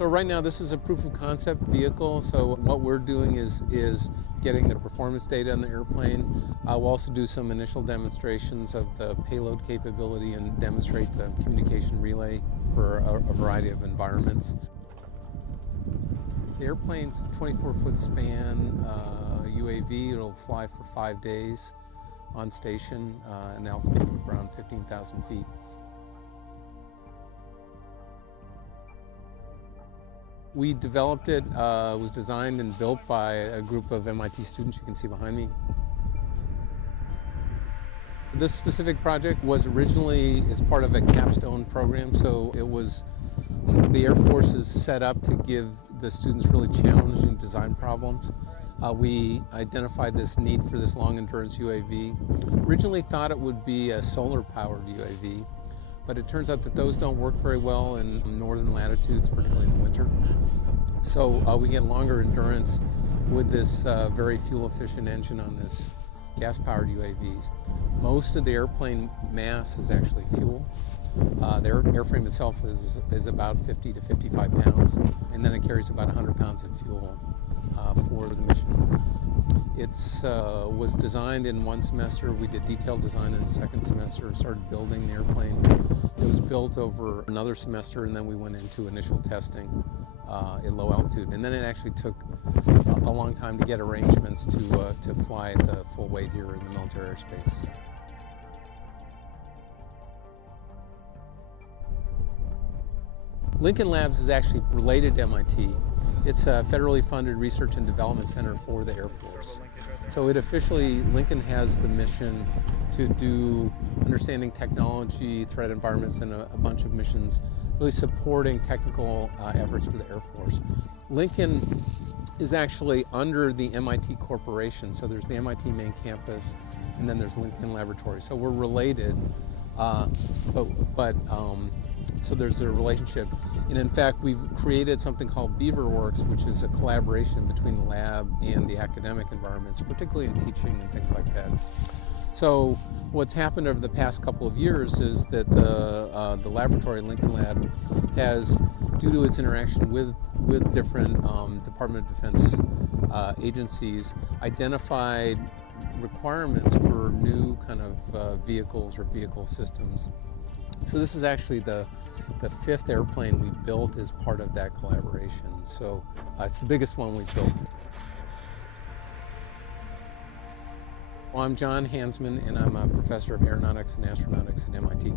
So right now this is a proof of concept vehicle. So what we're doing is getting the performance data on the airplane. We'll also do some initial demonstrations of the payload capability and demonstrate the communication relay for a variety of environments. The airplane's 24-foot span UAV. It'll fly for 5 days on station, an altitude of around 15,000 feet. We developed it, was designed and built by a group of MIT students you can see behind me. This specific project was originally as part of a capstone program, so it was, the Air Force is set up to give the students really challenging design problems. We identified this need for this long endurance UAV. Originally thought it would be a solar powered UAV, but it turns out that those don't work very well in northern latitudes, particularly in the winter. So we get longer endurance with this very fuel efficient engine on this gas powered UAVs. Most of the airplane mass is actually fuel. The airframe itself is about 50 to 55 pounds, and then it carries about 100 pounds of fuel for the mission. It was designed in one semester. We did detailed design in the second semester and started building the airplane. It was built over another semester, and then we went into initial testing in low altitude. And then it actually took a long time to get arrangements to fly at the full weight here in the military airspace. Lincoln Labs is actually related to MIT. It's a federally funded research and development center for the Air Force. So it officially, Lincoln has the mission to do understanding technology, threat environments, and a bunch of missions, really supporting technical efforts for the Air Force. Lincoln is actually under the MIT Corporation. So there's the MIT main campus, and then there's Lincoln Laboratory. So we're related, so there's a relationship. And in fact, we've created something called BeaverWorks, which is a collaboration between the lab and the academic environments, particularly in teaching and things like that. So what's happened over the past couple of years is that the laboratory, Lincoln Lab, has, due to its interaction with different Department of Defense agencies, identified requirements for new kind of vehicles or vehicle systems. So this is actually the fifth airplane we built as part of that collaboration. So it's the biggest one we've built. Well, I'm Hansman, and I'm a professor of aeronautics and astronautics at MIT.